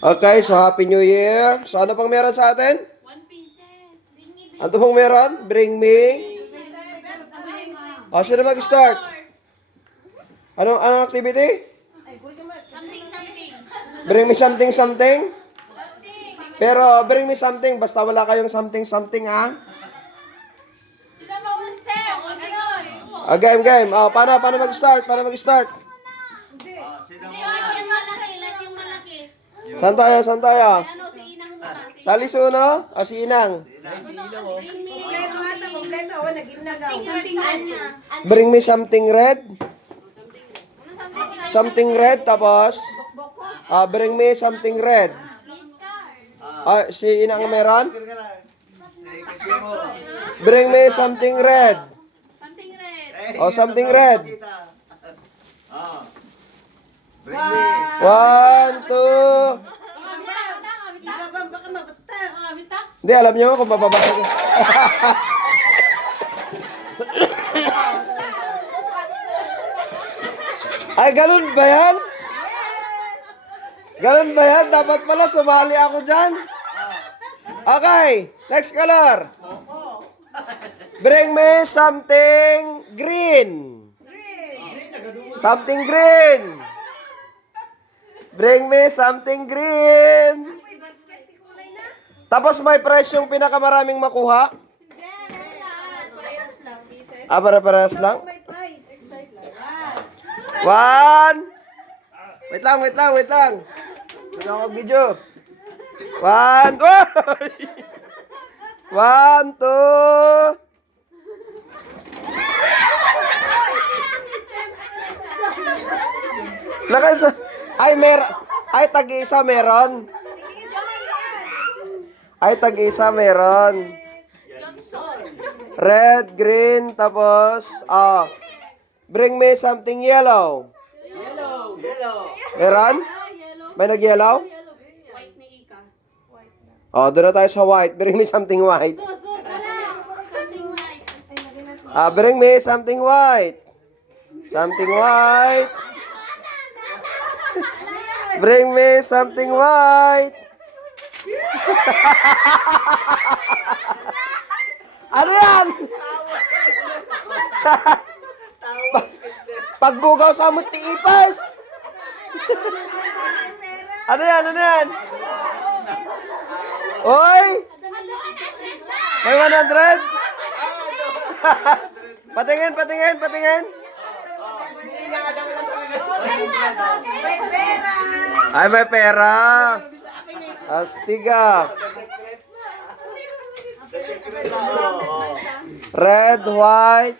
Okay, so Happy New Year. So ano pang meron sa atin? 1 pieces. Ano pang meron? Bring me. Sino mag-start? Anong activity? Something, something. Bring me something, something? Pero bring me something, basta wala kayong something, something, ha? Sila pa one step. Huwag ganon. Game. Paano mag-start? Paano mag-start? Hindi, last yung malaki. Last yung malaki. Saan tayo? Ano, si Inang muna. Si Sa Lisuno? Si Inang. Bring me. Kompleto ata, kompleto. O, nag-inagaw. Something Anya. Bring me something red. Something red, tapos? Bring me something red. Si Inang meron? Bring me something red. Something red. Something red. Bring me. 1, 2. Ibabang baka mabatak. Bitak. Hindi, alam niyo kung mababasa ko. Ay, ganun ba yan? Ganun ba yan? Dapat pala sumali ako dyan. Okay, next color. Bring me something green. Something green. Bring me something green. Tapos may price yung pinakamaraming makuha. Parehas lang. Para-parehas lang. May price. 1. Wait lang. Hindi ako video. 1. 1, 2. Nakasa. Ay, tag-isa meron. Red, green, tapos, bring me something yellow. Yellow. Meron? May nag-yellow? White ni Ika. Doon na tayo sa white. Bring me something white. Something white. Bring me something white. Something white. Bring me something white. Ano yan? Pagbugaw sa muti ipas. Ano yan? Oy! May 100? Patingin. May pera. Ay, may pera. Astiga. Red, white.